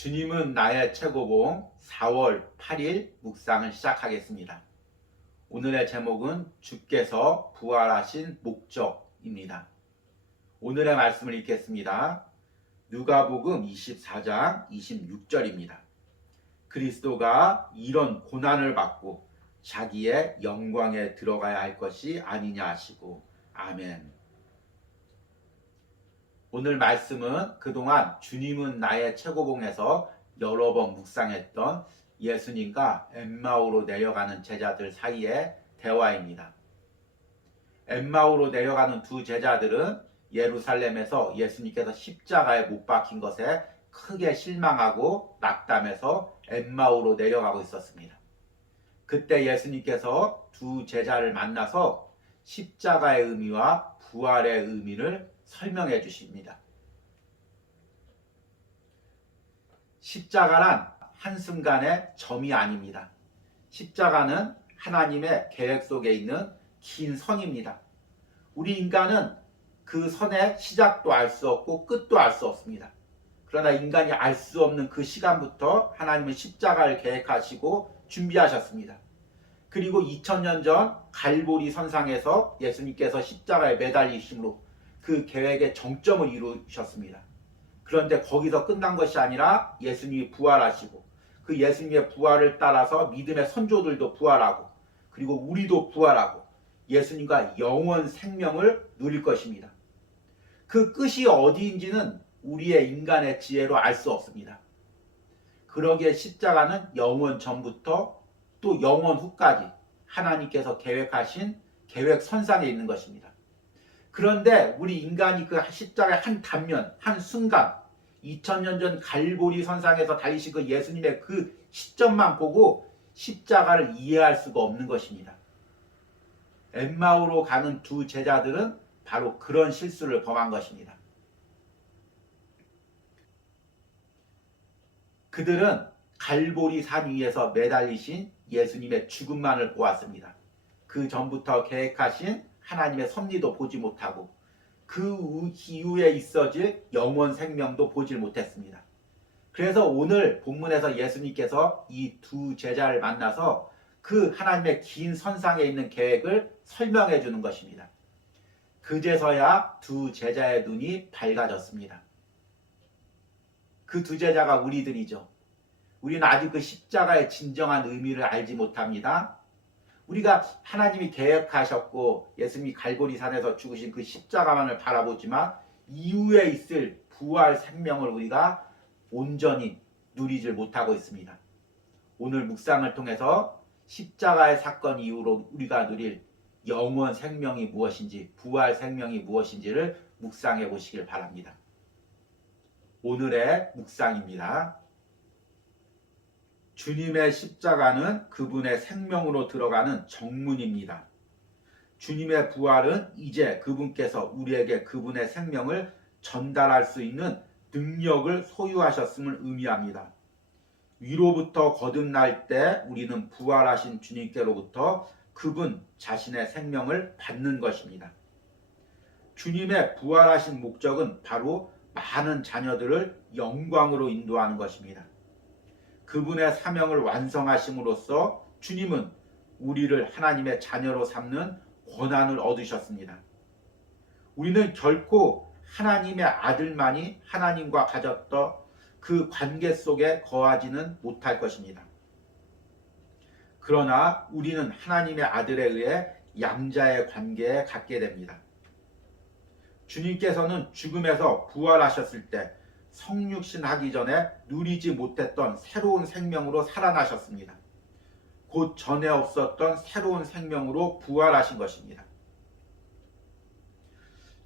주님은 나의 최고봉 4월 8일 묵상을 시작하겠습니다. 오늘의 제목은 주께서 부활하신 목적입니다. 오늘의 말씀을 읽겠습니다. 누가복음 24장 26절입니다. 그리스도가 이런 고난을 받고 자기의 영광에 들어가야 할 것이 아니냐 하시고 아멘. 오늘 말씀은 그동안 주님은 나의 최고봉에서 여러 번 묵상했던 예수님과 엠마오로 내려가는 제자들 사이의 대화입니다. 엠마오로 내려가는 두 제자들은 예루살렘에서 예수님께서 십자가에 못 박힌 것에 크게 실망하고 낙담해서 엠마오로 내려가고 있었습니다. 그때 예수님께서 두 제자를 만나서 십자가의 의미와 부활의 의미를 설명해 주십니다. 십자가란 한순간의 점이 아닙니다. 십자가는 하나님의 계획 속에 있는 긴 선입니다. 우리 인간은 그 선의 시작도 알 수 없고 끝도 알 수 없습니다. 그러나 인간이 알 수 없는 그 시간부터 하나님은 십자가를 계획하시고 준비하셨습니다. 그리고 2000년 전 갈보리 선상에서 예수님께서 십자가에 매달리심으로 그 계획의 정점을 이루셨습니다. 그런데 거기서 끝난 것이 아니라 예수님이 부활하시고 그 예수님의 부활을 따라서 믿음의 선조들도 부활하고 그리고 우리도 부활하고 예수님과 영원 생명을 누릴 것입니다. 그 끝이 어디인지는 우리의 인간의 지혜로 알 수 없습니다. 그러기에 십자가는 영원 전부터 또 영원 후까지 하나님께서 계획하신 계획 선상에 있는 것입니다. 그런데 우리 인간이 그 십자가의 한 단면, 한 순간 2000년 전 갈보리 선상에서 달리신 그 예수님의 그 시점만 보고 십자가를 이해할 수가 없는 것입니다. 엠마오로 가는 두 제자들은 바로 그런 실수를 범한 것입니다. 그들은 갈보리 산 위에서 매달리신 예수님의 죽음만을 보았습니다. 그 전부터 계획하신 하나님의 섭리도 보지 못하고 그 이후에 있어질 영원 생명도 보질 못했습니다. 그래서 오늘 본문에서 예수님께서 이 두 제자를 만나서 그 하나님의 긴 선상에 있는 계획을 설명해 주는 것입니다. 그제서야 두 제자의 눈이 밝아졌습니다. 그 두 제자가 우리들이죠. 우리는 아직 그 십자가의 진정한 의미를 알지 못합니다. 우리가 하나님이 계획하셨고 예수님이 갈보리산에서 죽으신 그 십자가만을 바라보지만 이후에 있을 부활 생명을 우리가 온전히 누리질 못하고 있습니다. 오늘 묵상을 통해서 십자가의 사건 이후로 우리가 누릴 영원 생명이 무엇인지 부활 생명이 무엇인지를 묵상해 보시길 바랍니다. 오늘의 묵상입니다. 주님의 십자가는 그분의 생명으로 들어가는 정문입니다. 주님의 부활은 이제 그분께서 우리에게 그분의 생명을 전달할 수 있는 능력을 소유하셨음을 의미합니다. 위로부터 거듭날 때 우리는 부활하신 주님께로부터 그분 자신의 생명을 받는 것입니다. 주님의 부활하신 목적은 바로 많은 자녀들을 영광으로 인도하는 것입니다. 그분의 사명을 완성하심으로써 주님은 우리를 하나님의 자녀로 삼는 권한을 얻으셨습니다. 우리는 결코 하나님의 아들만이 하나님과 가졌던 그 관계 속에 거하지는 못할 것입니다. 그러나 우리는 하나님의 아들에 의해 양자의 관계에 갖게 됩니다. 주님께서는 죽음에서 부활하셨을 때 성육신 하기 전에 누리지 못했던 새로운 생명으로 살아나셨습니다. 곧 전에 없었던 새로운 생명으로 부활하신 것입니다.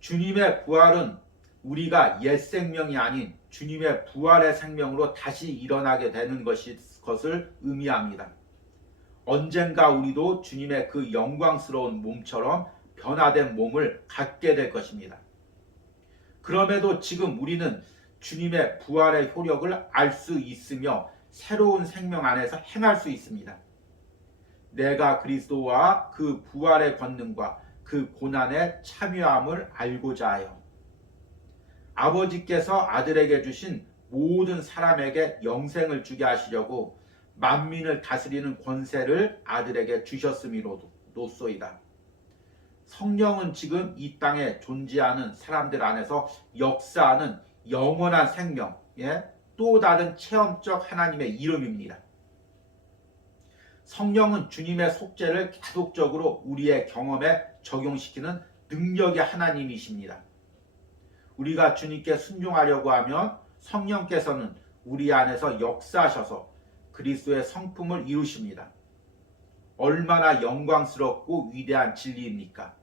주님의 부활은 우리가 옛 생명이 아닌 주님의 부활의 생명으로 다시 일어나게 되는 것을 의미합니다. 언젠가 우리도 주님의 그 영광스러운 몸처럼 변화된 몸을 갖게 될 것입니다. 그럼에도 지금 우리는 주님의 부활의 효력을 알 수 있으며 새로운 생명 안에서 행할 수 있습니다. 내가 그리스도와 그 부활의 권능과 그 고난에 참여함을 알고자 하여 아버지께서 아들에게 주신 모든 사람에게 영생을 주게 하시려고 만민을 다스리는 권세를 아들에게 주셨음이로소이다. 성령은 지금 이 땅에 존재하는 사람들 안에서 역사하는 영원한 생명, 또 다른 체험적 하나님의 이름입니다. 성령은 주님의 속죄를 계속적으로 우리의 경험에 적용시키는 능력의 하나님이십니다. 우리가 주님께 순종하려고 하면 성령께서는 우리 안에서 역사하셔서 그리스도의 성품을 이루십니다. 얼마나 영광스럽고 위대한 진리입니까?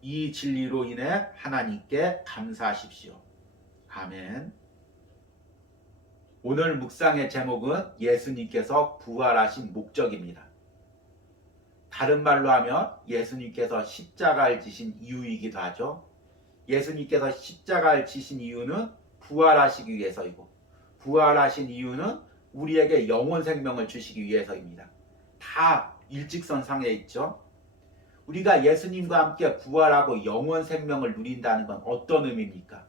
이 진리로 인해 하나님께 감사하십시오. 아멘. 오늘 묵상의 제목은 예수님께서 부활하신 목적입니다. 다른 말로 하면 예수님께서 십자가를 지신 이유이기도 하죠. 예수님께서 십자가를 지신 이유는 부활하시기 위해서이고, 부활하신 이유는 우리에게 영원 생명을 주시기 위해서입니다. 다 일직선상에 있죠. 우리가 예수님과 함께 부활하고 영원 생명을 누린다는 건 어떤 의미입니까?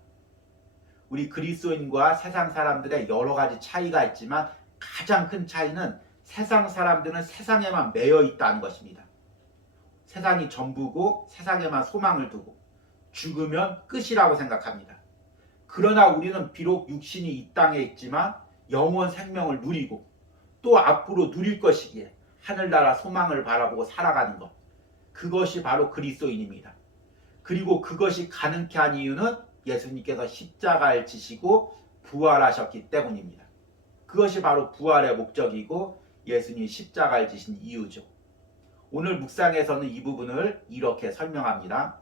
우리 그리스도인과 세상 사람들의 여러 가지 차이가 있지만 가장 큰 차이는 세상 사람들은 세상에만 매여 있다는 것입니다. 세상이 전부고 세상에만 소망을 두고 죽으면 끝이라고 생각합니다. 그러나 우리는 비록 육신이 이 땅에 있지만 영원 생명을 누리고 또 앞으로 누릴 것이기에 하늘나라 소망을 바라보고 살아가는 것, 그것이 바로 그리스도인입니다. 그리고 그것이 가능케 한 이유는 예수님께서 십자가를 지시고 부활하셨기 때문입니다. 그것이 바로 부활의 목적이고 예수님이 십자가를 지신 이유죠. 오늘 묵상에서는 이 부분을 이렇게 설명합니다.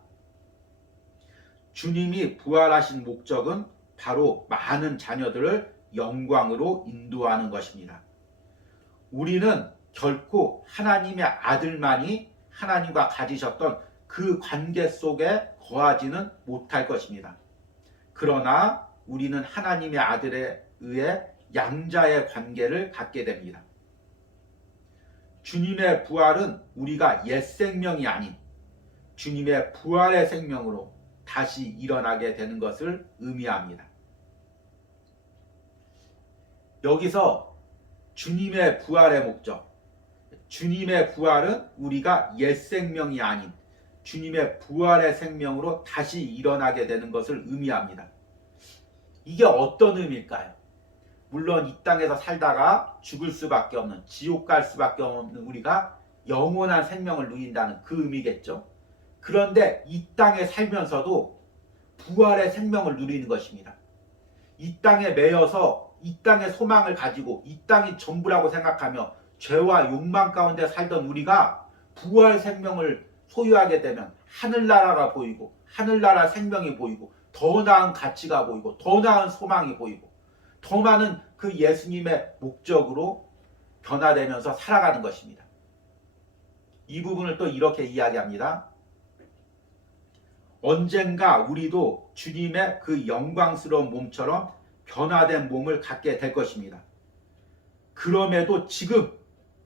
주님이 부활하신 목적은 바로 많은 자녀들을 영광으로 인도하는 것입니다. 우리는 결코 하나님의 아들만이 하나님과 가지셨던 그 관계 속에 거하지는 못할 것입니다. 그러나 우리는 하나님의 아들에 의해 양자의 관계를 갖게 됩니다. 주님의 부활은 우리가 옛 생명이 아닌 주님의 부활의 생명으로 다시 일어나게 되는 것을 의미합니다. 여기서 주님의 부활의 목적, 주님의 부활은 우리가 옛 생명이 아닌 주님의 부활의 생명으로 다시 일어나게 되는 것을 의미합니다. 이게 어떤 의미일까요? 물론 이 땅에서 살다가 죽을 수밖에 없는, 지옥 갈 수밖에 없는 우리가 영원한 생명을 누린다는 그 의미겠죠. 그런데 이 땅에 살면서도 부활의 생명을 누리는 것입니다. 이 땅에 매여서 이 땅의 소망을 가지고 이 땅이 전부라고 생각하며 죄와 욕망 가운데 살던 우리가 부활 생명을 소유하게 되면 하늘나라가 보이고 하늘나라 생명이 보이고 더 나은 가치가 보이고 더 나은 소망이 보이고 더 많은 그 예수님의 목적으로 변화되면서 살아가는 것입니다. 이 부분을 또 이렇게 이야기합니다. 언젠가 우리도 주님의 그 영광스러운 몸처럼 변화된 몸을 갖게 될 것입니다. 그럼에도 지금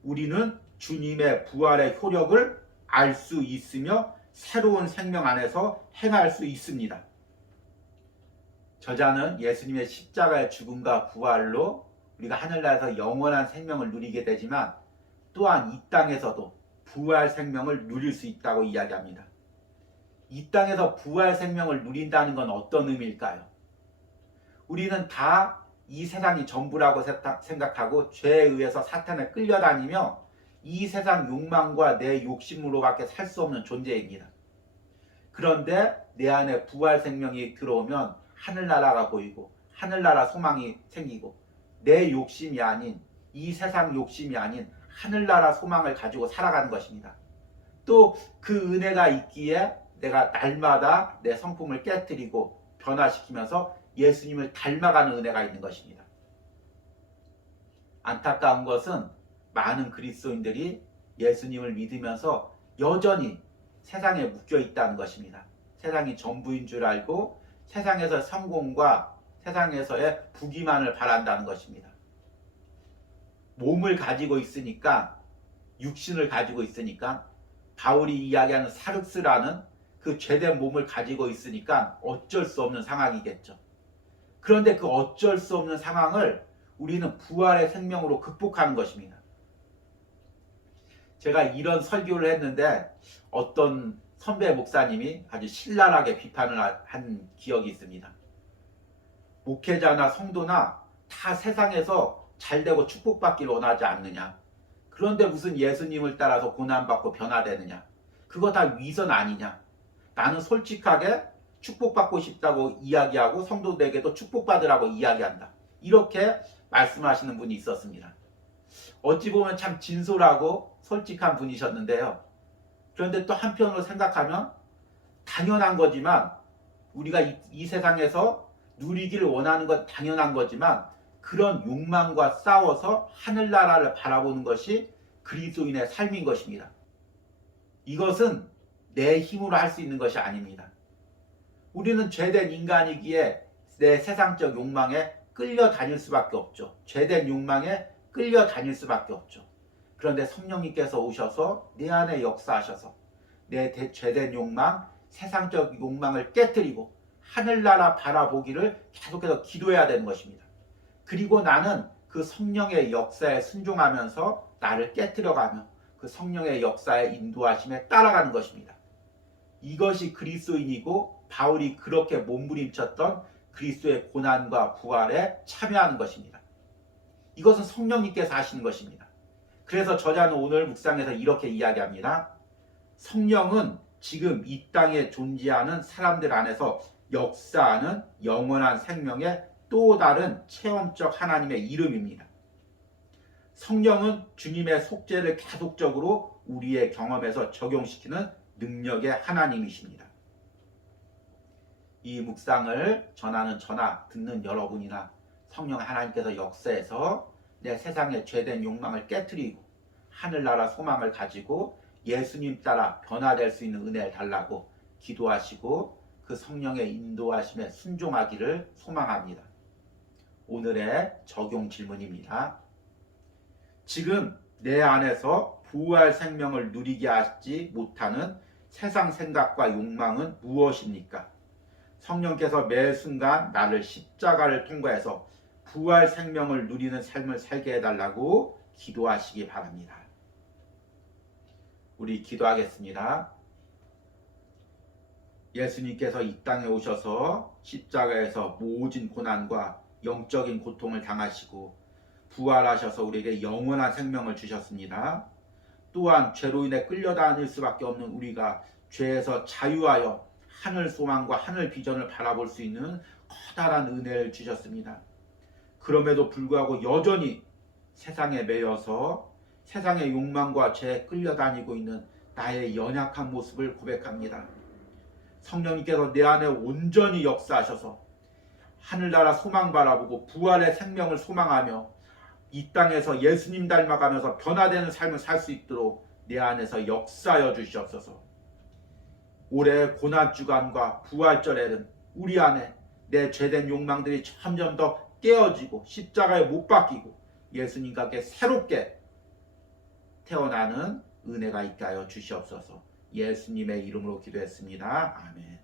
우리는 주님의 부활의 효력을 알 수 있으며 새로운 생명 안에서 행할 수 있습니다. 저자는 예수님의 십자가의 죽음과 부활로 우리가 하늘나라에서 영원한 생명을 누리게 되지만 또한 이 땅에서도 부활 생명을 누릴 수 있다고 이야기합니다. 이 땅에서 부활 생명을 누린다는 건 어떤 의미일까요? 우리는 다 이 세상이 전부라고 생각하고 죄에 의해서 사탄에 끌려다니며 이 세상 욕망과 내 욕심으로밖에 살 수 없는 존재입니다. 그런데 내 안에 부활 생명이 들어오면 하늘나라가 보이고 하늘나라 소망이 생기고 내 욕심이 아닌 이 세상 욕심이 아닌 하늘나라 소망을 가지고 살아가는 것입니다. 또 그 은혜가 있기에 내가 날마다 내 성품을 깨뜨리고 변화시키면서 예수님을 닮아가는 은혜가 있는 것입니다. 안타까운 것은 많은 그리스도인들이 예수님을 믿으면서 여전히 세상에 묶여 있다는 것입니다. 세상이 전부인 줄 알고 세상에서 성공과 세상에서의 부귀만을 바란다는 것입니다. 몸을 가지고 있으니까, 육신을 가지고 있으니까, 바울이 이야기하는 사륵스라는 그 죄된 몸을 가지고 있으니까 어쩔 수 없는 상황이겠죠. 그런데 그 어쩔 수 없는 상황을 우리는 부활의 생명으로 극복하는 것입니다. 제가 이런 설교를 했는데 어떤 선배 목사님이 아주 신랄하게 비판을 한 기억이 있습니다. 목회자나 성도나 다 세상에서 잘되고 축복받기를 원하지 않느냐. 그런데 무슨 예수님을 따라서 고난받고 변화되느냐. 그거 다 위선 아니냐. 나는 솔직하게 축복받고 싶다고 이야기하고 성도들에게도 축복받으라고 이야기한다. 이렇게 말씀하시는 분이 있었습니다. 어찌 보면 참 진솔하고 솔직한 분이셨는데요. 그런데 또 한편으로 생각하면 당연한 거지만 우리가 이 세상에서 누리기를 원하는 건 당연한 거지만 그런 욕망과 싸워서 하늘나라를 바라보는 것이 그리스도인의 삶인 것입니다. 이것은 내 힘으로 할 수 있는 것이 아닙니다. 우리는 죄된 인간이기에 내 세상적 욕망에 끌려다닐 수밖에 없죠. 죄된 욕망에 끌려다닐 수밖에 없죠. 그런데 성령님께서 오셔서 내 안에 역사하셔서 내 죄된 욕망, 세상적 욕망을 깨뜨리고 하늘나라 바라보기를 계속해서 기도해야 되는 것입니다. 그리고 나는 그 성령의 역사에 순종하면서 나를 깨뜨려가며 그 성령의 역사에 인도하심에 따라가는 것입니다. 이것이 그리스도인이고 바울이 그렇게 몸부림쳤던 그리스도의 고난과 부활에 참여하는 것입니다. 이것은 성령님께서 하시는 것입니다. 그래서 저자는 오늘 묵상에서 이렇게 이야기합니다. 성령은 지금 이 땅에 존재하는 사람들 안에서 역사하는 영원한 생명의 또 다른 체험적 하나님의 이름입니다. 성령은 주님의 속죄를 계속적으로 우리의 경험에서 적용시키는 능력의 하나님이십니다. 이 묵상을 전하는 저나 듣는 여러분이나 성령 하나님께서 역사해서 내 세상의 죄된 욕망을 깨트리고 하늘나라 소망을 가지고 예수님 따라 변화될 수 있는 은혜를 달라고 기도하시고 그 성령의 인도하심에 순종하기를 소망합니다. 오늘의 적용 질문입니다. 지금 내 안에서 부활 생명을 누리게 하지 못하는 세상 생각과 욕망은 무엇입니까? 성령께서 매 순간 나를 십자가를 통과해서 부활 생명을 누리는 삶을 살게 해달라고 기도하시기 바랍니다. 우리 기도하겠습니다. 예수님께서 이 땅에 오셔서 십자가에서 모진 고난과 영적인 고통을 당하시고 부활하셔서 우리에게 영원한 생명을 주셨습니다. 또한 죄로 인해 끌려다닐 수밖에 없는 우리가 죄에서 자유하여 하늘 소망과 하늘 비전을 바라볼 수 있는 커다란 은혜를 주셨습니다. 그럼에도 불구하고 여전히 세상에 매여서 세상의 욕망과 죄에 끌려다니고 있는 나의 연약한 모습을 고백합니다. 성령님께서 내 안에 온전히 역사하셔서 하늘나라 소망 바라보고 부활의 생명을 소망하며 이 땅에서 예수님 닮아가면서 변화되는 삶을 살 수 있도록 내 안에서 역사하여 주시옵소서. 올해 고난주간과 부활절에는 우리 안에 내 죄된 욕망들이 점점 더 깨어지고 십자가에 못 박히고 예수님과 함께 새롭게 태어나는 은혜가 있게 하여 주시옵소서. 예수님의 이름으로 기도했습니다. 아멘.